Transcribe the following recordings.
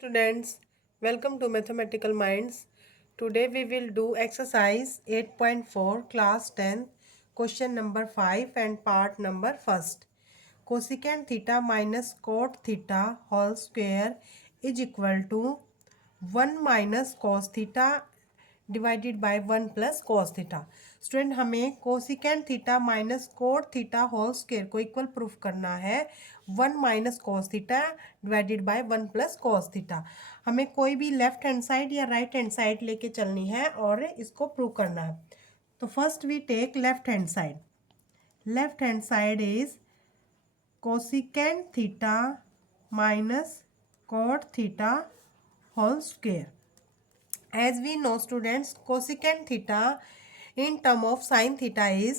Students, welcome to Mathematical Minds. Today we will do exercise 8.4 class 10 question number 5 and part number first. Cosecant theta minus cot theta whole square is equal to 1 minus cos theta divided by 1 plus cos theta. Student हमें cosecant theta minus cot theta whole square को equal proof करना है 1 minus cos theta divided by 1 plus cos theta. हमें कोई भी left hand side या right hand side लेके चलनी है और इसको प्रूव करना है। तो first we take left hand side. Left hand side is cosecant theta minus cot theta whole square. As we know students, cosecant theta in term of sin theta is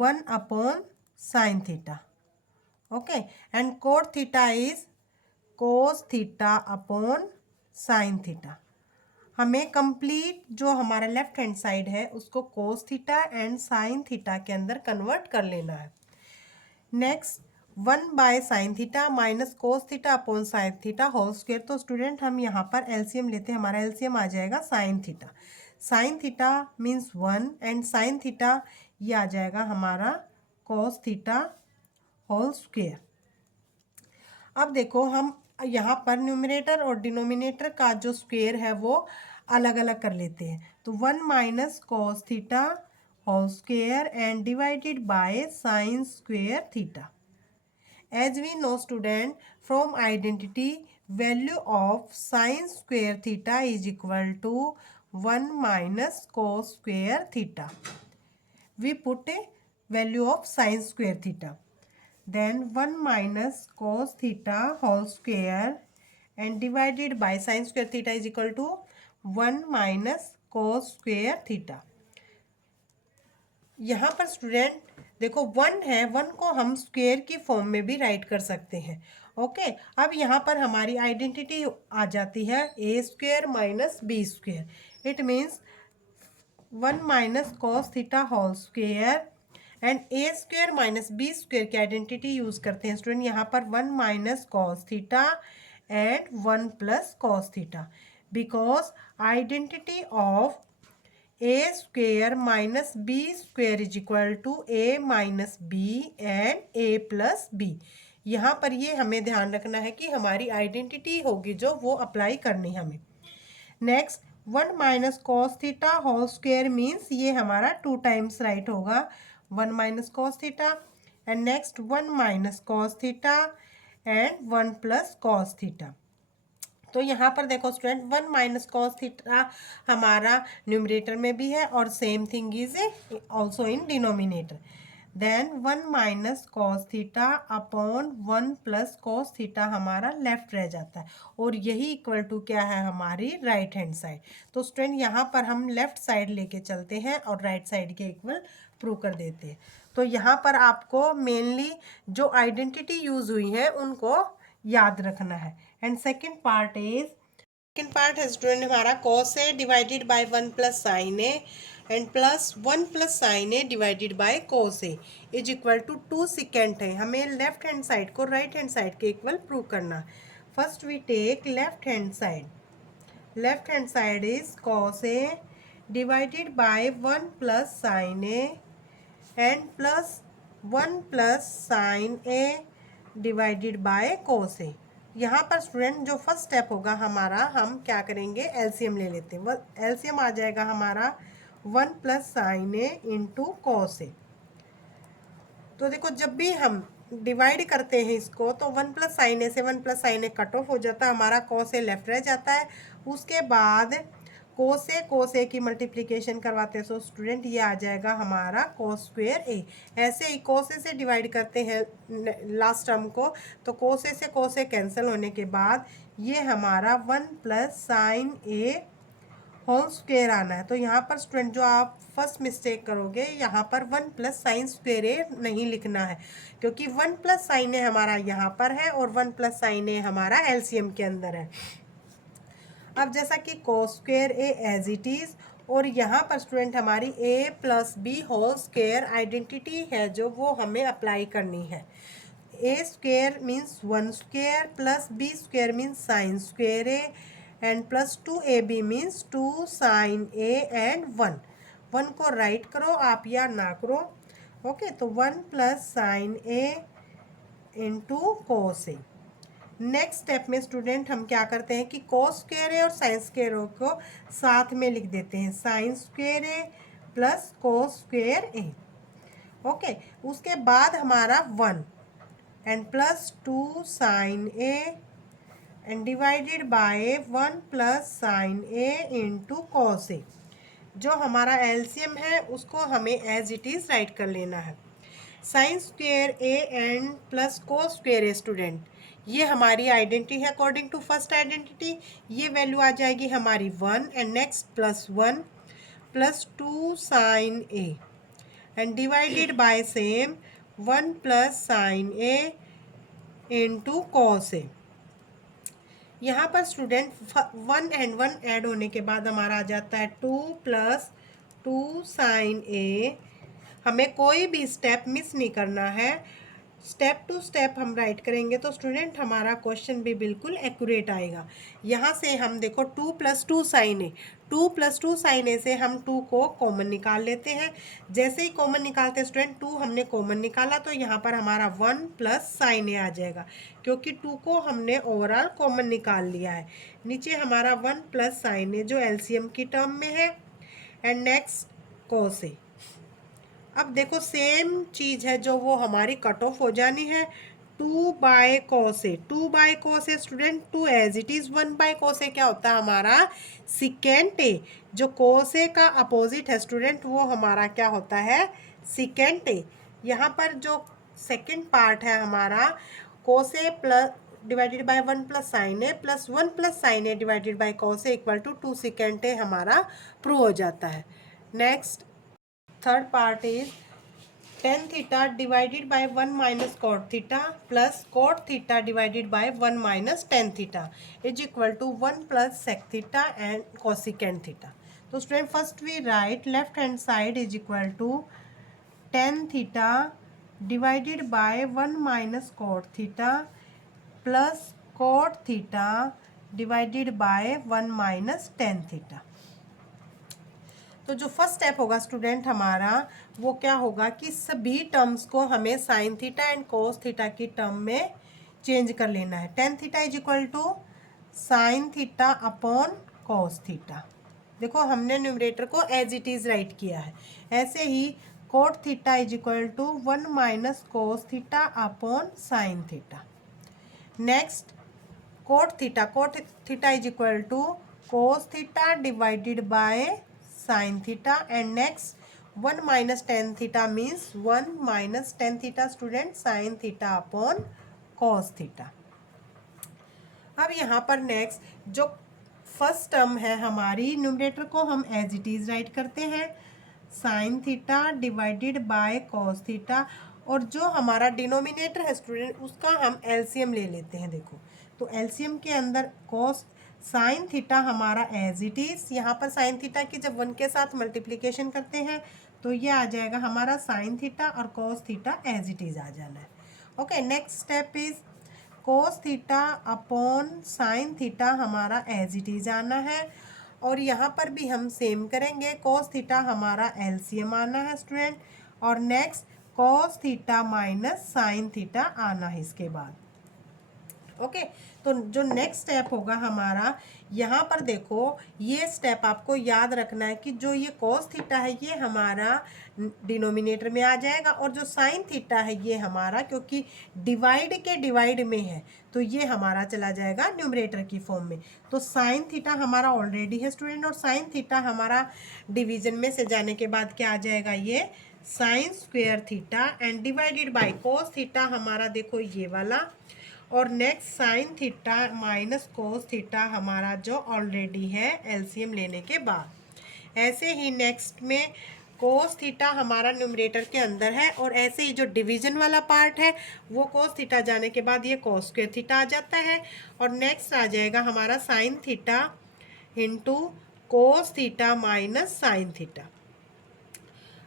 1 upon sin theta. Okay. And cot theta is cos theta upon sin theta. हमें complete जो हमारा left hand side है उसको cos theta and sin theta के अंदर convert कर लेना है। Next 1 by sine theta minus cos theta upon sine theta whole square. तो स्टूडेंट हम यहाँ पर एलसीएम लेते हैं, हमारा एलसीएम आ जाएगा sine theta. Sine theta means 1 and sine theta ये आ जाएगा हमारा कोस थीटा होल स्क्वायर। अब देखो हम यहाँ पर न्यूमरेटर और डिनोमिनेटर का जो स्क्वायर है वो अलग अलग कर लेते हैं। तो 1 minus cos theta whole square and divided by sine square theta. As we know student, from identity, value of sin square theta is equal to 1 minus cos square theta. We put a value of sin square theta. Then 1 minus cos theta whole square and divided by sin square theta is equal to 1 minus cos square theta. यहाँ पर student देखो 1 है, 1 को हम square की form में भी right कर सकते हैं। ओके, अब यहाँ पर हमारी आइडेंटिटी आ जाती है A square minus B square. It means 1 minus cos theta whole square and A square minus B square की आइडेंटिटी यूज करते हैं स्टूडेंट। यहाँ पर 1 minus cos theta and 1 plus cos theta, because identity of A square minus B square is equal to A minus B and A plus B. यहाँ पर ये हमें ध्यान रखना है कि हमारी आइडेंटिटी होगी जो वो अप्लाई करनी है हमें। Next 1 minus cos theta whole square means ये हमारा 2 टाइम्स राइट होगा 1 minus cos theta and next 1 minus cos theta and 1 plus cos theta. तो यहाँ पर देखो स्टूडेंट 1 माइनस कॉस थीटा हमारा न्यूमरेटर में भी है और same thing is also in denominator. Then 1 minus cos theta upon 1 plus cos theta हमारा लेफ्ट रह जाता है और यही इक्वल टू क्या है हमारी राइट हैंड साइड। तो स्टूडेंट यहाँ पर हम लेफ्ट साइड लेके चलते हैं और राइट साइड के इक्वल प्रूव कर देते हैं। तो यहाँ पर आपको मेनली जो आइडेंटिटी यूज हुई है उनको याद रखना है। एंड सेकेंड पार्ट है स्टूडेंट हमारा cos A divided by 1 plus sine A and plus 1 plus sine A divided by cos A is equal to 2 second है। हमें लेफ्ट हैंड साइड को राइट हैंड साइड के इक्वल प्रूव करना। First we take left hand side. Left hand side is cos A divided by 1 plus sine A and plus 1 plus sine A divided by cos ए। यहाँ पर student जो first step होगा हमारा, हम क्या करेंगे एलसीएम ले लेते हैं। एलसीएम आ जाएगा हमारा 1 plus sine A into cos ए। तो देखो जब भी हम डिवाइड करते हैं इसको तो 1 प्लस साइन ए से 1 प्लस साइन ए कट ऑफ हो जाता है, हमारा कोस ए लेफ्ट रह जाता है। उसके बाद कोस ए की मल्टीप्लिकेशन करवाते हैं तो स्टूडेंट ये आ जाएगा हमारा कोस स्क्वेयर ए। ऐसे ही कोस ए से डिवाइड करते हैं लास्ट टर्म को तो कोस ए से कोस ए कैंसिल होने के बाद ये हमारा 1 प्लस साइन ए होल स्क्वेयर आना है। तो यहाँ पर स्टूडेंट जो आप फर्स्ट मिस्टेक करोगे यहाँ पर 1 प्लस साइन स्क्वेयर ए नहीं लिखना है क्योंकि 1 प्लस साइन ए हमारा यहाँ पर है और 1 प्लस साइन ए हमारा एलसीएम के अंदर है। अब जैसा कि cos square A as it is और यहाँ पर स्टूडेंट हमारी A plus B whole square identity है जो वो हमें अप्लाई करनी है। A square means 1 square plus B square means sine square A and plus 2ab means 2 sine A and 1 को राइट करो आप या ना करो। ओके, तो 1 plus sine A into cos A. Next step में स्टूडेंट हम क्या करते हैं कि कोस स्क्वेयर ए और साइन स्क्वेयर ए को साथ में लिख देते हैं, sine square A plus cos square A. Okay, उसके बाद हमारा 1 and plus 2 sine A and divided by 1 plus sine A into cos A. जो हमारा एलसीएम है उसको हमें एज इट इज़ राइट कर लेना है। Sine square A and plus cos square A student, ये हमारी आइडेंटिटी है अकॉर्डिंग टू फर्स्ट आइडेंटिटी। ये वैल्यू आ जाएगी हमारी 1 and next plus 1 plus 2 sine A and divided by same 1 plus sine A into cos A. यहाँ पर student 1 and 1 add होने के बाद हमारा आ जाता है 2 प्लस 2 साइन ए। हमें कोई भी स्टेप मिस नहीं करना है, स्टेप टू स्टेप हम राइट करेंगे तो स्टूडेंट हमारा क्वेश्चन भी बिल्कुल एक्यूरेट आएगा। यहाँ से हम देखो 2 प्लस 2 साइन ए, 2 प्लस 2 साइन ए से हम 2 को कॉमन निकाल लेते हैं। जैसे ही कॉमन निकालते हैं स्टूडेंट 2 हमने कॉमन निकाला तो यहाँ पर हमारा 1 प्लस साइन ए आ जाएगा, क्योंकि 2 को हमने ओवरऑल कॉमन निकाल लिया है। नीचे हमारा 1 प्लस साइन ए जो एलसीएम की टर्म में है एंड नेक्स्ट कोस ए। अब देखो सेम चीज़ है जो वो हमारी कट ऑफ हो जानी है, 2 by cos A. 2 by cos A student 2 as it is, 1 by cos A क्या होता है हमारा सिकेंट ए। जो कोस ए का अपोजिट है स्टूडेंट वो हमारा क्या होता है सिकेंट ए। यहाँ पर जो सेकेंड पार्ट है हमारा cos A plus divided by 1 plus sine A plus 1 plus sine A divided by cos A equal to 2 secant A हमारा प्रूव हो जाता है। Next third part is tan theta divided by 1 minus cot theta plus cot theta divided by 1 minus tan theta is equal to 1 plus sec theta and cosecant theta. तो student first we write left hand side is equal to tan theta divided by 1 minus cot theta plus cot theta divided by 1 minus tan theta. तो जो first step होगा student हमारा वो क्या होगा कि सभी टर्म्स को हमें sine theta and cos theta की टर्म में चेंज कर लेना है। tan theta is equal to sine theta upon cos theta. देखो हमने न्यूमरेटर को एज इट इज़ राइट किया है। ऐसे ही cot theta is equal to 1 minus cos theta upon sine theta. Next cot theta is equal to cos theta divided by sine theta and next 1 minus tan theta means 1 minus tan theta student sine theta upon cos theta. अब यहाँ पर next जो first term है हमारी numerator को हम as it is right करते हैं sine theta divided by cos theta, और जो हमारा डिनोमिनेटर है स्टूडेंट उसका हम एलसीएम ले लेते हैं। देखो तो एलसीएम के अंदर कॉस साइन थीटा हमारा एज इट इज़, यहाँ पर साइन थीटा की जब 1 के साथ मल्टीप्लिकेशन करते हैं तो ये आ जाएगा हमारा साइन थीटा और cos theta as it is आ जाना है। Okay, next step is cos theta upon sine theta हमारा एज इट इज़ आना है, और यहाँ पर भी हम सेम करेंगे। कॉस थीटा हमारा एलसीएम आना है स्टूडेंट, और next cos theta minus sine theta आना है इसके बाद। ओके, तो जो नेक्स्ट स्टेप होगा हमारा यहाँ पर देखो ये स्टेप आपको याद रखना है कि जो ये कॉस थीटा है ये हमारा डिनोमिनेटर में आ जाएगा, और जो साइन थीटा है ये हमारा क्योंकि डिवाइड में है तो ये हमारा चला जाएगा न्यूमरेटर की फॉर्म में। तो साइन थीटा हमारा ऑलरेडी है स्टूडेंट, और साइन थीटा हमारा डिवीजन में से जाने के बाद क्या आ जाएगा ये sign square theta and divided by cos theta हमारा देखो ये वाला, और next sign theta minus cos theta हमारा जो ऑलरेडी है एलसीएम लेने के बाद। ऐसे ही नेक्स्ट में कोस थीटा हमारा न्यूमरेटर के अंदर है, और ऐसे ही जो डिवीजन वाला पार्ट है वो कोस थीटा जाने के बाद ये कोस स्क्वायर थीटा आ जाता है, और नेक्स्ट आ जाएगा हमारा sine theta into cos theta minus sine theta.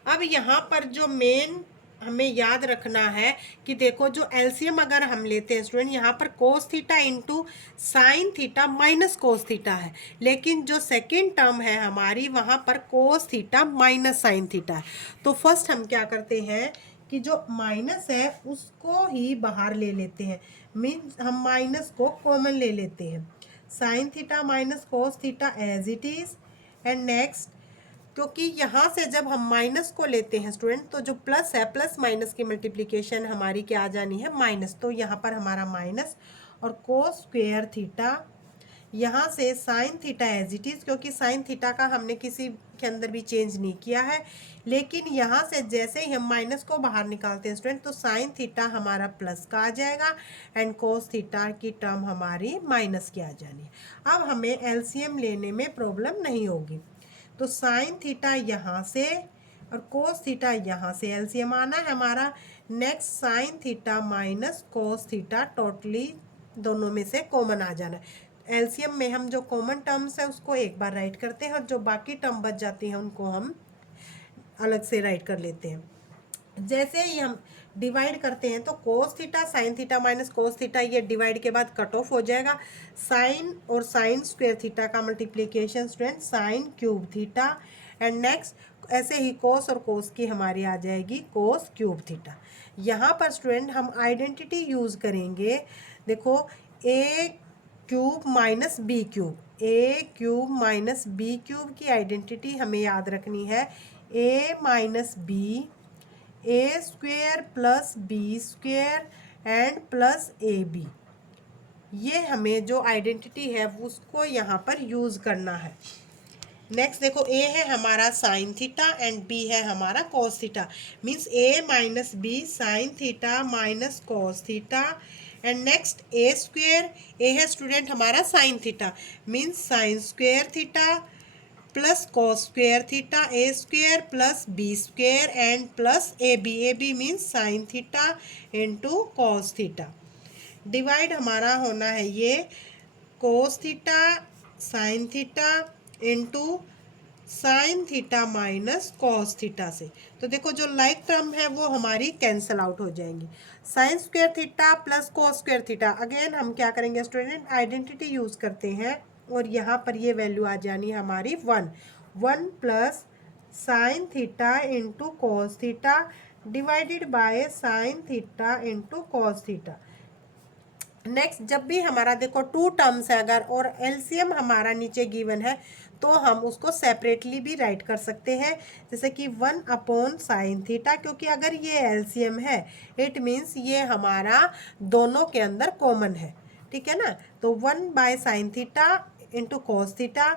अब यहाँ पर जो मेन हमें याद रखना है कि देखो जो एलसीएम अगर हम लेते हैं स्टूडेंट, यहाँ पर cos theta into sine theta minus cos theta है, लेकिन जो सेकेंड टर्म है हमारी वहाँ पर cos theta minus sine theta है। तो फर्स्ट हम क्या करते हैं कि जो माइनस है उसको ही बाहर ले लेते हैं, मीन्स हम माइनस को कॉमन ले लेते हैं। Sine theta minus cos theta as it is. And next, क्योंकि यहाँ से जब हम माइनस को लेते हैं स्टूडेंट, तो जो प्लस है, प्लस माइनस की मल्टीप्लिकेशन हमारी क्या आ जानी है, माइनस। तो यहाँ पर हमारा माइनस और कोस स्क्वेयर थीटा, यहाँ से sine theta as it is, क्योंकि साइन थीटा का हमने किसी के अंदर भी चेंज नहीं किया है। लेकिन यहाँ से जैसे ही हम माइनस को बाहर निकालते हैं स्टूडेंट, तो साइन थीटा हमारा प्लस का आ जाएगा एंड कोस थीटा की टर्म हमारी माइनस की आ जानी है। अब हमें एलसीएम लेने में प्रॉब्लम नहीं होगी। तो साइन थीटा यहाँ से और कोस थीटा यहाँ से एलसीएम आना है हमारा। Next sign theta minus cos theta, totally दोनों में से कॉमन आ जाना है। एलसीएम में हम जो कॉमन टर्म्स है उसको एक बार राइट करते हैं और जो बाकी टर्म बच जाती हैं उनको हम अलग से राइट कर लेते हैं। जैसे ही हम डिवाइड करते हैं तो कोस theta sine theta minus cos theta, ये डिवाइड के बाद कट ऑफ हो जाएगा। साइन और साइन स्क्वायर थीटा का multiplication student sine cube theta. And next ऐसे ही कोस और कोस की हमारी आ जाएगी कोस क्यूब थीटा। यहाँ पर स्टूडेंट हम आइडेंटिटी यूज़ करेंगे। देखो A cube minus B cube, A cube minus B cube की आइडेंटिटी हमें याद रखनी है। A minus B, A square plus B square and plus A B, ये हमें जो आइडेंटिटी है उसको यहाँ पर यूज़ करना है। नेक्स्ट देखो, ए है हमारा साइन थीटा एंड बी है हमारा cos theta, means A minus B sine theta minus cos theta. And next A square, A है स्टूडेंट हमारा sine theta, means sine square theta plus cos square theta, A square plus B square and plus A B means sine theta into cos theta. Divide हमारा होना है ये cos theta sine theta into sine theta minus cos theta से। तो देखो जो like term है वो हमारी कैंसिल आउट हो जाएंगी। Sign square theta plus cos square theta, again हम क्या करेंगे स्टूडेंट, आइडेंटिटी यूज़ करते हैं और यहाँ पर ये वैल्यू आ जानी है हमारी 1 plus sign theta into cos theta divided by sine theta into cos theta. Next, जब भी हमारा देखो टू टर्म्स है अगर और एलसीएम हमारा नीचे गिवन है तो हम उसको सेपरेटली भी राइट कर सकते हैं, जैसे कि 1 अपॉन साइन थीटा, क्योंकि अगर ये एलसीएम है इट मीन्स ये हमारा दोनों के अंदर कॉमन है, ठीक है ना। तो 1 by sine theta into cos theta.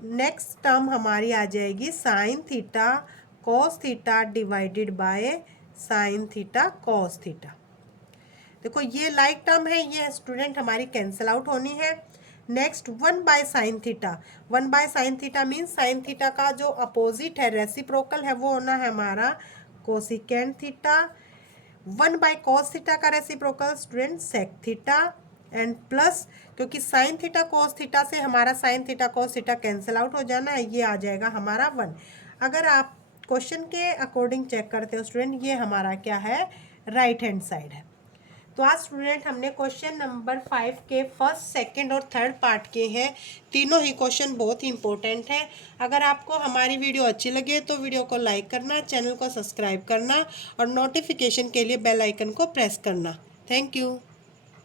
Next term हमारी आ जाएगी sign theta cos theta divided by sine theta cos theta. देखो ये लाइक टर्म है, ये स्टूडेंट हमारी कैंसिल आउट होनी है। Next 1 by sine theta, 1 by sine theta means sine theta का जो अपोजिट है रेसिप्रोकल है वो होना है हमारा cosecant theta. 1 by cos theta का reciprocal student sec theta and plus, क्योंकि साइन थीटा कॉस थीटा से हमारा sine theta cos theta cancel out हो जाना है, ये आ जाएगा हमारा 1। अगर आप क्वेश्चन के अकॉर्डिंग चेक करते हो स्टूडेंट, ये हमारा क्या है, राइट हैंड साइड है। तो आज स्टूडेंट हमने क्वेश्चन नंबर 5 के फर्स्ट सेकंड और थर्ड पार्ट के हैं। तीनों ही क्वेश्चन बहुत ही इंपॉर्टेंट हैं। अगर आपको हमारी वीडियो अच्छी लगे तो वीडियो को लाइक करना, चैनल को सब्सक्राइब करना और नोटिफिकेशन के लिए बेल आइकन को प्रेस करना। Thank you.